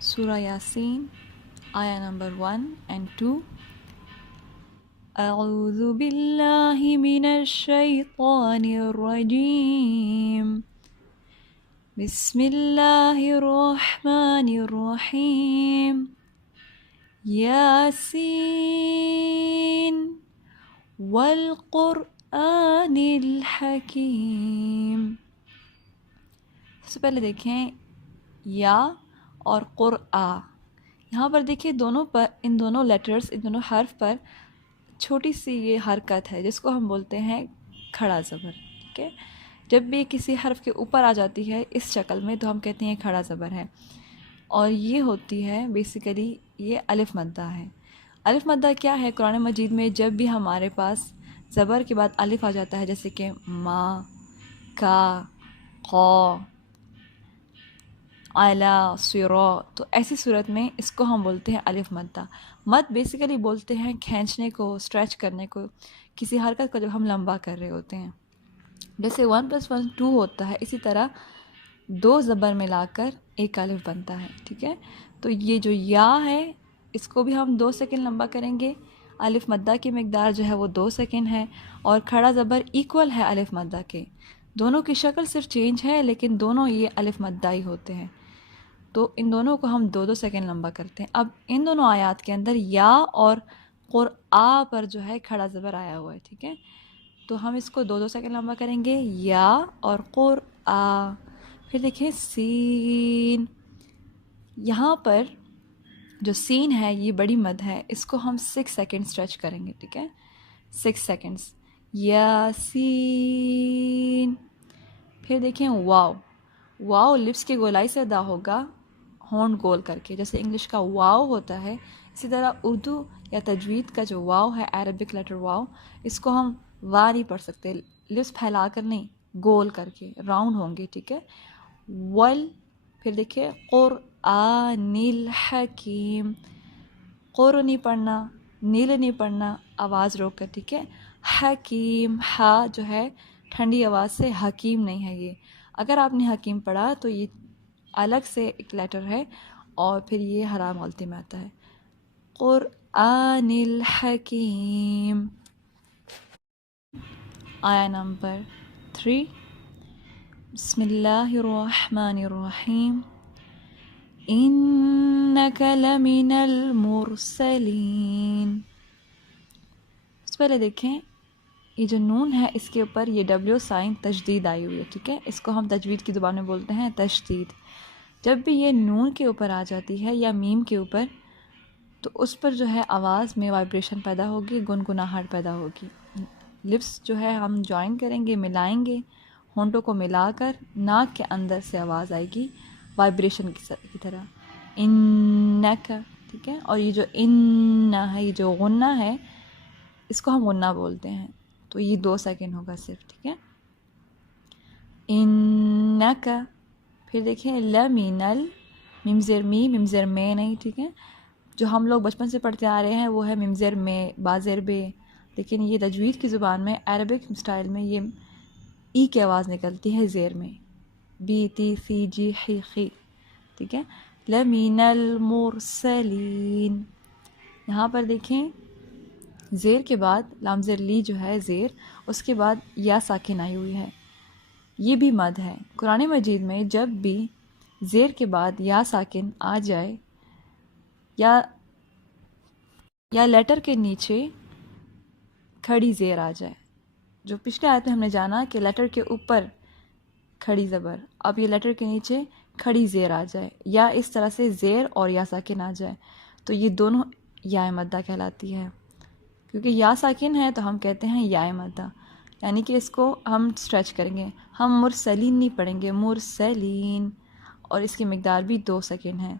سورہ یاسین آیا number 1 and 2. اعوذ باللہ من الشیطان الرجیم بسم اللہ الرحمن الرحیم یاسین والقرآن الحکیم. سب سے پہلے دیکھیں یا اور قرآ. یہاں پر دیکھیں دونوں پر، ان دونوں لیٹرز، ان دونوں حرف پر چھوٹی سی یہ حرکت ہے جس کو ہم بولتے ہیں کھڑا زبر. ٹھیک ہے، جب بھی کسی حرف کے اوپر آ جاتی ہے اس شکل میں تو ہم کہتے ہیں کھڑا زبر ہے. اور یہ ہوتی ہے بیسیکلی یہ الف مدہ ہے. الف مدہ کیا ہے؟ قرآن مجید میں جب بھی ہمارے پاس زبر کے بعد الف آ جاتا ہے، جیسے کہ ما، کا، قا، علا، صرا، تو ایسی صورت میں اس کو ہم بولتے ہیں الف مدہ. مد بیسیکلی بولتے ہیں کھینچنے کو، اسٹریچ کرنے کو، کسی حرکت کو جب ہم لمبا کر رہے ہوتے ہیں. جیسے 1+1 2 ہوتا ہے، اسی طرح دو زبر ملا کر ایک الف بنتا ہے. ٹھیک ہے، تو یہ جو یا ہے اس کو بھی ہم 2 سیکنڈ لمبا کریں گے. الف مدہ کی مقدار جو ہے وہ 2 سیکنڈ ہے، اور کھڑا زبر ایکول ہے الف مدہ کے. دونوں کی شکل صرف چینج ہے لیکن دونوں یہ الف مدہ ہی ہوتے ہیں. تو ان دونوں کو ہم 2 سیکنڈ لمبا کرتے ہیں. اب ان دونوں آیات کے اندر یا اور قرآ پر جو ہے کھڑا زبر آیا ہوا ہے. ٹھیک ہے، تو ہم اس کو 2 سیکنڈ لمبا کریں گے، یا اور قرآ. پھر دیکھیں سین. یہاں پر جو سین ہے یہ بڑی مد ہے، اس کو ہم 6 سیکنڈ اسٹریچ کریں گے. ٹھیک ہے، 6 سیکنڈس. یاسین. پھر دیکھیں واو. واو لپس کی گولائی سے ادا ہوگا، ہونٹ گول کر کے، جیسے انگلش کا واو ہوتا ہے اسی طرح اردو یا تجوید کا جو واو ہے، عربک لیٹر واو، اس کو ہم وا نہیں پڑھ سکتے، لپس پھیلا کر نہیں، گول کر کے راؤنڈ ہوں گے. ٹھیک ہے، ول. پھر دیکھیں قرآن الحکیم. قر نہیں پڑھنا، نیل نہیں پڑھنا، آواز روک کر. ٹھیک ہے، حکیم، ہا جو ہے ٹھنڈی آواز سے، حکیم نہیں ہے یہ. اگر آپ نے حکیم پڑھا تو یہ الگ سے ایک لیٹر ہے اور پھر یہ حرام غلطی میں آتا ہے. قرآن الحکیم آیا نمبر 3. بسم اللہ الرحمن الرحیم انک لمن المرسلین. اس سے پہلے دیکھیں یہ جو نون ہے اس کے اوپر یہ ڈبلیو سائن تشدید آئی ہوئی ہے. ٹھیک ہے، اس کو ہم تجوید کی زبان میں بولتے ہیں تشدید. جب بھی یہ نون کے اوپر آ جاتی ہے یا میم کے اوپر تو اس پر جو ہے آواز میں وائبریشن پیدا ہوگی، گنگناہٹ پیدا ہوگی. لپس جو ہے ہم جوائن کریں گے، ملائیں گے، ہونٹوں کو ملا کر ناک کے اندر سے آواز آئے گی وائبریشن کی طرح، انک. ٹھیک ہے، اور یہ جو ان ہے، یہ جو غنہ ہے اس کو ہم غنہ بولتے ہیں. تو یہ 2 سیکنڈ ہوگا صرف. ٹھیک ہے، انک. پھر دیکھیں لمینل، ممزر می، ممزر میں نہیں. ٹھیک ہے، جو ہم لوگ بچپن سے پڑھتے آ رہے ہیں وہ ہے ممزر میں، بازر بے. لیکن یہ تجوید کی زبان میں عربک سٹائل میں یہ ای کی آواز نکلتی ہے زیر میں، بی تی سی جی خی خی. ٹھیک ہے، لمین المرسلین. یہاں پر دیکھیں زیر کے بعد لام زیر لی جو ہے زیر، اس کے بعد یا ساکن آئی ہوئی ہے، یہ بھی مد ہے. قرآن مجید میں جب بھی زیر کے بعد یا ساکن آ جائے یا لیٹر کے نیچے کھڑی زیر آ جائے، جو پچھلے آیت میں ہم نے جانا کہ لیٹر کے اوپر کھڑی زبر، اب یہ لیٹر کے نیچے کھڑی زیر آ جائے، یا اس طرح سے زیر اور یا ساکن آ جائے تو یہ دونوں یا مدہ کہلاتی ہے. کیونکہ یا ساکن ہے تو ہم کہتے ہیں یا مدہ، یعنی کہ اس کو ہم اسٹریچ کریں گے. ہم مرسلین نہیں پڑھیں گے، مرسلین، اور اس کی مقدار بھی 2 سیکنڈ ہے.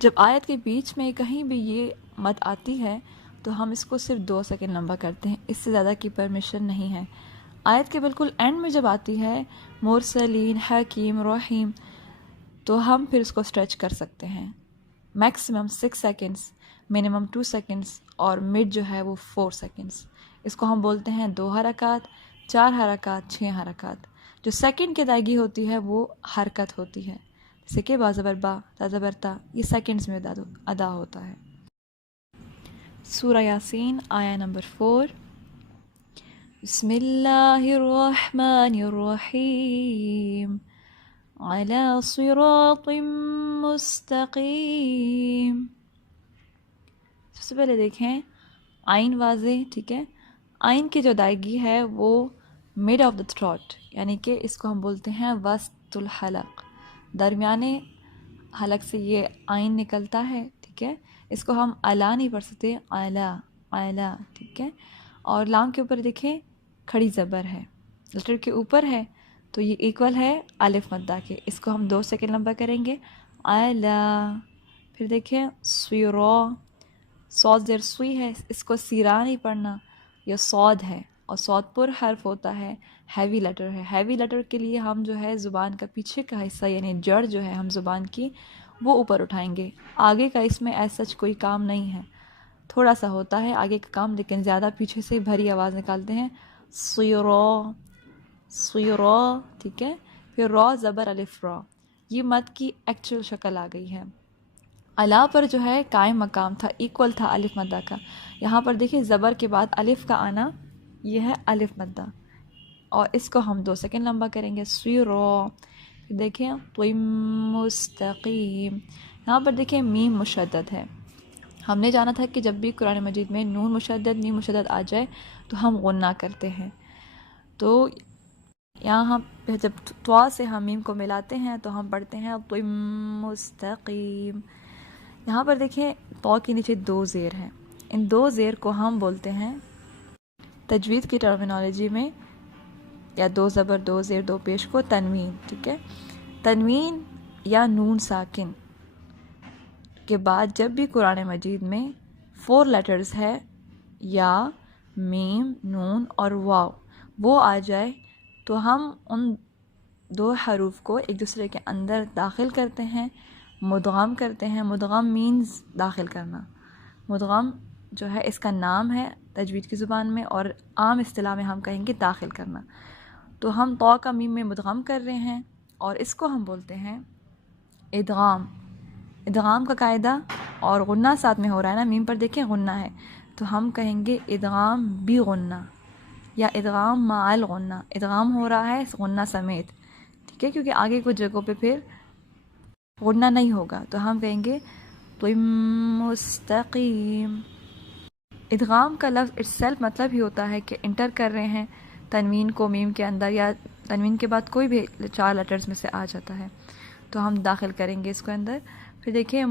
جب آیت کے بیچ میں کہیں بھی یہ مد آتی ہے تو ہم اس کو صرف 2 سیکنڈ لمبا کرتے ہیں، اس سے زیادہ کی پرمیشن نہیں ہے. آیت کے بالکل اینڈ میں جب آتی ہے مرسلین حکیم رحیم تو ہم پھر اس کو اسٹریچ کر سکتے ہیں. میکسیمم 6 سیکنڈس، منیمم 2 سیکنڈس، اور مڈ جو ہے وہ 4 سیکنڈس. اس کو ہم بولتے ہیں 2 حرکات، 4 حرکات، 6 حرکات. جو سیکنڈ کی ادائیگی ہوتی ہے وہ حرکت ہوتی ہے. جیسے کہ با زبر با، تا زبر تا، یہ سیکنڈز میں ادا ہوتا ہے۔ سورہ یاسین آیا نمبر 4۔ بسم اللہ الرحمن الرحیم علی صراط مستقیم۔ سب سے پہلے دیکھیں آئین واضح، ٹھیک ہے، آئین کی جو ادائیگی ہے وہ مڈ آف دا تھروٹ، یعنی کہ اس کو ہم بولتے ہیں وسط الحلق، درمیانے حلق سے یہ آئین نکلتا ہے، ٹھیک ہے۔ اس کو ہم الا نہیں پڑھ سکتے، الا الا، ٹھیک ہے۔ اور لام کے اوپر دیکھیں کھڑی زبر ہے، لیٹر کے اوپر ہے تو یہ ایکول ہے الف مدہ کے، اس کو ہم 2 سیکنڈ لمبا کریں گے، الا۔ پھر دیکھیں سویرو، صاد زیر سوئی ہے، اس کو سیرا نہیں پڑھنا، یہ صاد ہے اور صاد پر حرف ہوتا ہے، ہیوی لیٹر ہے۔ ہیوی لیٹر کے لیے ہم جو ہے زبان کا پیچھے کا حصہ یعنی جڑ جو ہے ہم زبان کی وہ اوپر اٹھائیں گے، آگے کا اس میں ایسا سچ کوئی کام نہیں ہے، تھوڑا سا ہوتا ہے آگے کا کام، لیکن زیادہ پیچھے سے بھری آواز نکالتے ہیں، سیرو سیرو، ٹھیک ہے۔ پھر را زبر الف را، یہ مد کی ایکچوئل شکل آ گئی ہے۔ الا پر جو ہے قائم مقام تھا، ایکول تھا الف مدہ کا، یہاں پر دیکھیں زبر کے بعد الف کا آنا، یہ ہے الف مدہ، اور اس کو ہم 2 سیکنڈ لمبا کریں گے، سویرو۔ دیکھیں طیم مستقیم، یہاں پر دیکھیں میم مشدد ہے، ہم نے جانا تھا کہ جب بھی قرآن مجید میں نون مشدد میم مشدد آ جائے تو ہم غنہ کرتے ہیں، تو یہاں پہ جب طوا سے ہم میم کو ملاتے ہیں تو ہم پڑھتے ہیں طیم مستقیم۔ یہاں پر دیکھیں طا کے نیچے 2 زیر ہیں، ان 2 زیر کو ہم بولتے ہیں تجوید کی ٹرمینالوجی میں، یا 2 زبر 2 زیر 2 پیش کو تنوین، ٹھیک ہے۔ تنوین یا نون ساکن کے بعد جب بھی قرآن مجید میں 4 لیٹرز ہے، یا میم نون اور واو، وہ آ جائے تو ہم ان 2 حروف کو ایک دوسرے کے اندر داخل کرتے ہیں، مدغم کرتے ہیں۔ مدغم مینز داخل کرنا، مدغم جو ہے اس کا نام ہے تجوید کی زبان میں، اور عام اصطلاح میں ہم کہیں گے داخل کرنا، تو ہم طا کا میم میں مدغم کر رہے ہیں، اور اس کو ہم بولتے ہیں ادغام۔ ادغام کا قاعدہ، اور غنہ ساتھ میں ہو رہا ہے نا، میم پر دیکھیں غنہ ہے تو ہم کہیں گے ادغام بی غنہ یا ادغام مع الغنہ، ادغام ہو رہا ہے غنہ سمیت، ٹھیک ہے، کیونکہ آگے کچھ جگہوں پہ پھر غنہ نہیں ہوگا، تو ہم کہیں گے طیم مستقیم۔ ادغام کا لفظ اٹس سیلف مطلب ہی ہوتا ہے کہ انٹر کر رہے ہیں تنوین کو میم کے اندر، یا تنوین کے بعد کوئی بھی 4 لیٹرز میں سے آ جاتا ہے تو ہم داخل کریں گے اس کو اندر۔ پھر دیکھیں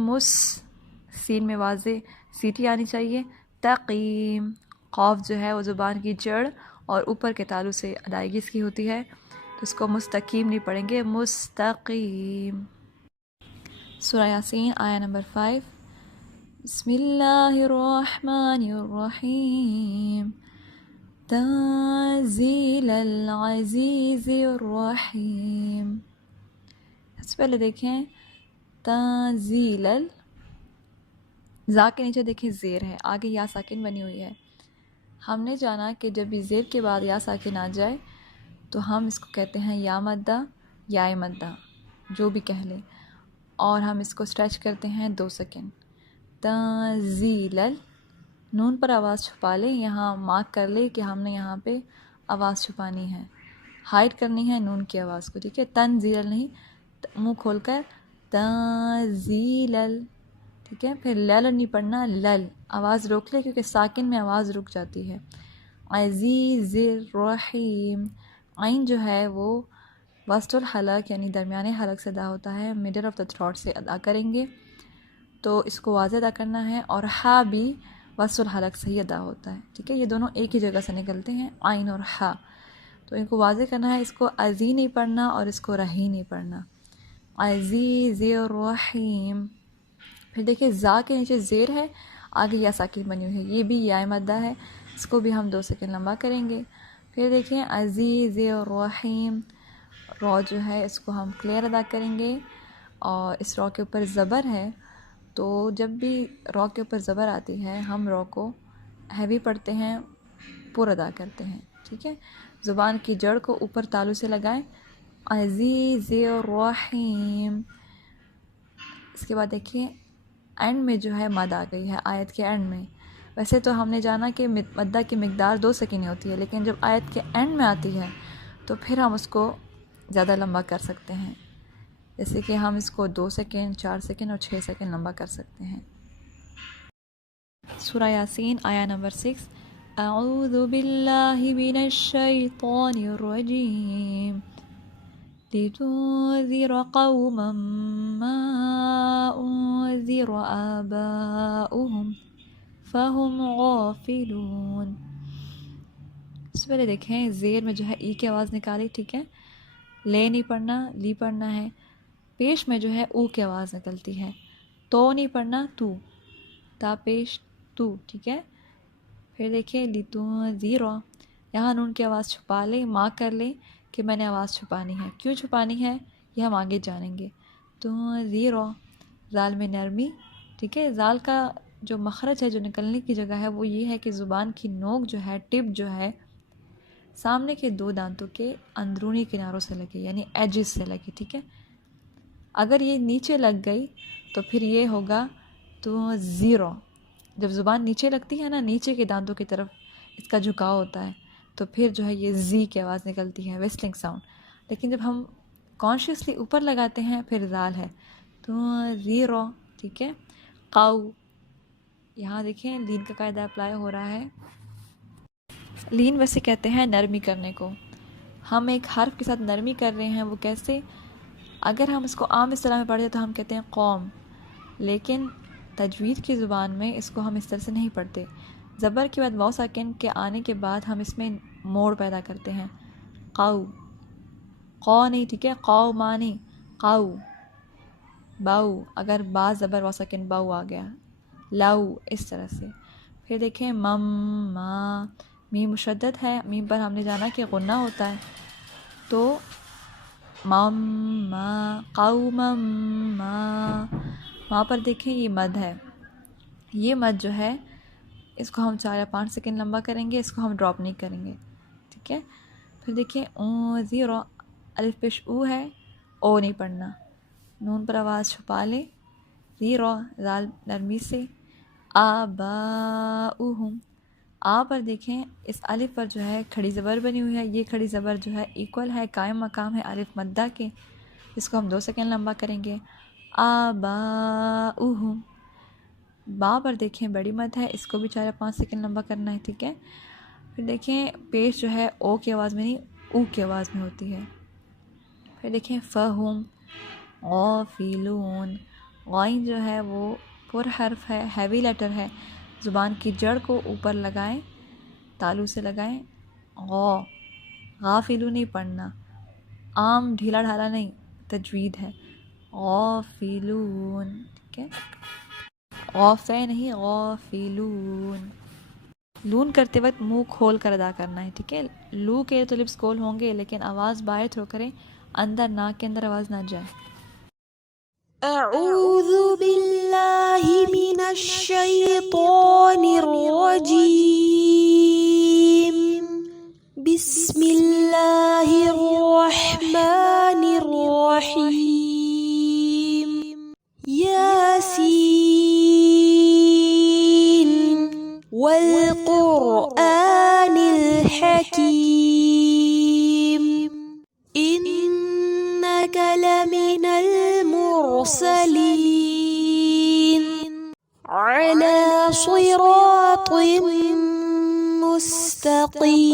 سین میں واضح سیٹی آنی چاہیے، تقیم، قاف جو ہے وہ زبان کی جڑ اور اوپر کے تالو سے ادائیگی اس کی ہوتی ہے، تو اس کو مستقیم نہیں پڑھیں گے، مستقیم۔ سورہ یاسین آیا نمبر 5۔ بسم اللہ الرحمن الرحیم تنزیل العزیز الرحیم۔ سب سے پہلے دیکھیں تنزیل زا کے نیچے دیکھیں زیر ہے، آگے یا ساکن بنی ہوئی ہے، ہم نے جانا کہ جب بھی زیر کے بعد یا ساکن آ جائے تو ہم اس کو کہتے ہیں یا مدہ یا مدہ، جو بھی کہہ لیں، اور ہم اس کو اسٹریچ کرتے ہیں 2 سیکنڈ۔ تنزیل، نون پر آواز چھپا لیں، یہاں مارک کر لیں کہ ہم نے یہاں پہ آواز چھپانی ہے، ہائڈ کرنی ہے نون کی آواز کو، ٹھیک ہے، تنزیل نہیں، منہ کھول کر تنزیل، ٹھیک ہے۔ پھر لل نہیں پڑھنا، لل آواز روک لے کیونکہ ساکن میں آواز رک جاتی ہے۔ عزیز الرحیم، عین جو ہے وہ وسط الحلق یعنی درمیانے حلق سے ادا ہوتا ہے، مڈل آف دا تھروٹ سے ادا کریں گے تو اس کو واضح ادا کرنا ہے، اور ہا بھی وسط الحلق سے ہی ادا ہوتا ہے، ٹھیک ہے، یہ دونوں ایک ہی جگہ سے نکلتے ہیں، عین اور ہا، تو ان کو واضح کرنا ہے، اس کو عزی نہیں پڑھنا اور اس کو رحی نہیں پڑھنا، عزیز الرحیم۔ پھر دیکھیں زا کے نیچے زیر ہے، آگے یا ساکن بنی ہوئی ہے، یہ بھی یا مدہ ہے، اس کو بھی ہم 2 سیکنڈ لمبا کریں گے۔ پھر دیکھیں عزیز الرحیم، را جو ہے اس کو ہم کلیئر ادا کریں گے، اور اس را کے اوپر زبر ہے تو جب بھی را کے اوپر زبر آتی ہے ہم را کو ہیوی پڑھتے ہیں، پر ادا کرتے ہیں، ٹھیک ہے، زبان کی جڑ کو اوپر تالو سے لگائیں، عزیز الرحیم۔ اس کے بعد دیکھیے اینڈ میں جو ہے مد آ گئی ہے آیت کے اینڈ میں. ویسے تو ہم نے جانا کہ مدہ کی مقدار 2 سیکنڈ ہوتی ہے، لیکن جب آیت کے اینڈ میں آتی ہے تو پھر ہم اس کو زیادہ لمبا کر سکتے ہیں، جیسے کہ ہم اس کو 2 سیکنڈ، 4 سیکنڈ اور 6 سیکنڈ لمبا کر سکتے ہیں. سورہ یاسین آیا نمبر 6. اعوذ باللہ من الشیطان الرجیم لتنذر قوما ما انذر آباؤهم فهم غافلون. اس سے پہلے دیکھیں زیر میں جو ہے ای کی آواز نکالی، ٹھیک ہے، لے نہیں پڑھنا، لی پڑھنا ہے. پیش میں جو ہے او کی آواز نکلتی ہے، تو نہیں پڑھنا، تو، تا پیش تو، ٹھیک ہے. پھر دیکھیں لتنذر، یہاں نون کی آواز چھپا لیں، مارک کر لیں کہ میں نے آواز چھپانی ہے. کیوں چھپانی ہے یہ ہم آگے جانیں گے. تنذر، زال میں نرمی، ٹھیک ہے. زال کا جو مخرج ہے، جو نکلنے کی جگہ ہے، وہ یہ ہے کہ زبان کی نوک جو ہے، ٹپ جو ہے، سامنے کے 2 دانتوں کے اندرونی کناروں سے لگے، یعنی ایجز سے لگے، ٹھیک ہے. اگر یہ نیچے لگ گئی تو پھر یہ ہوگا تنذر. جب زبان نیچے لگتی ہے نا، نیچے کے دانتوں کی طرف اس کا جھکاؤ ہوتا ہے، تو پھر جو ہے یہ زی کی آواز نکلتی ہے، ویسلنگ ساؤنڈ. لیکن جب ہم کانشیسلی اوپر لگاتے ہیں پھر زال ہے تنذر، ٹھیک ہے. قاؤ، یہاں دیکھیں لین کا قاعدہ اپلائی ہو رہا ہے. لین ویسے کہتے ہیں نرمی کرنے کو. ہم ایک حرف کے ساتھ نرمی کر رہے ہیں، وہ کیسے؟ اگر ہم اس کو عام اصطلاح میں پڑھتے تو ہم کہتے ہیں قوم، لیکن تجوید کی زبان میں اس کو ہم اس طرح سے نہیں پڑھتے. زبر کے بعد واو ساکن کے آنے کے بعد ہم اس میں موڑ پیدا کرتے ہیں. قاؤ، قو نہیں، ٹھیک ہے، قو مانی، قاؤ. باؤ، اگر با زبر واو ساکن باؤ آ گیا، لاؤ، اس طرح سے. پھر دیکھیں مم، ما، میم مشدد ہے، میم پر ہم نے جانا کہ غنہ ہوتا ہے، تو مم، ما، قوم، ما. وہاں پر دیکھیں یہ مد ہے، یہ مد جو ہے اس کو ہم 4 یا 5 سیکنڈ لمبا کریں گے، اس کو ہم ڈراپ نہیں کریں گے، ٹھیک ہے. پھر دیکھیں زیرو، الف پیش او ہے، او نہیں پڑھنا، نون پر آواز چھپا لے، زیرو، زال نرمی سے. آباؤہم، آ پر دیکھیں اس الف پر جو ہے کھڑی زبر بنی ہوئی ہے، یہ کھڑی زبر جو ہے ایکول ہے، قائم مقام ہے الف مدہ کے، اس کو ہم 2 سیکنڈ لمبا کریں گے. آباؤہم، با پر دیکھیں بڑی مد ہے، اس کو بھی 4 یا 5 سیکنڈ لمبا کرنا ہے، ٹھیک ہے. پھر دیکھیں پیش جو ہے او کی آواز میں نہیں، او کی آواز میں ہوتی ہے. پھر دیکھیں فہم غافلون، غائن جو ہے وہ پر حرف ہے، ہیوی لیٹر ہے، زبان کی جڑ کو اوپر لگائیں، تالو سے لگائیں. غو، غافلون نہیں پڑھنا، عام ڈھیلا ڈھالا نہیں، تجوید ہے. غافلون، ٹھیک ہے، غافے نہیں، غافلون. لون کرتے وقت منہ کھول کر ادا کرنا ہے، ٹھیک ہے. لو کے تو لپس کھول ہوں گے، لیکن آواز باہر تھرو کریں، اندر ناک کے اندر آواز نہ جائے. اعوذ باللہ من الشیطان الرجیم، بسم اللہ الرحمن الرحیم. یاسین والقرآن الحکیم، إنك لمن المرسلين على صراط مستقيم.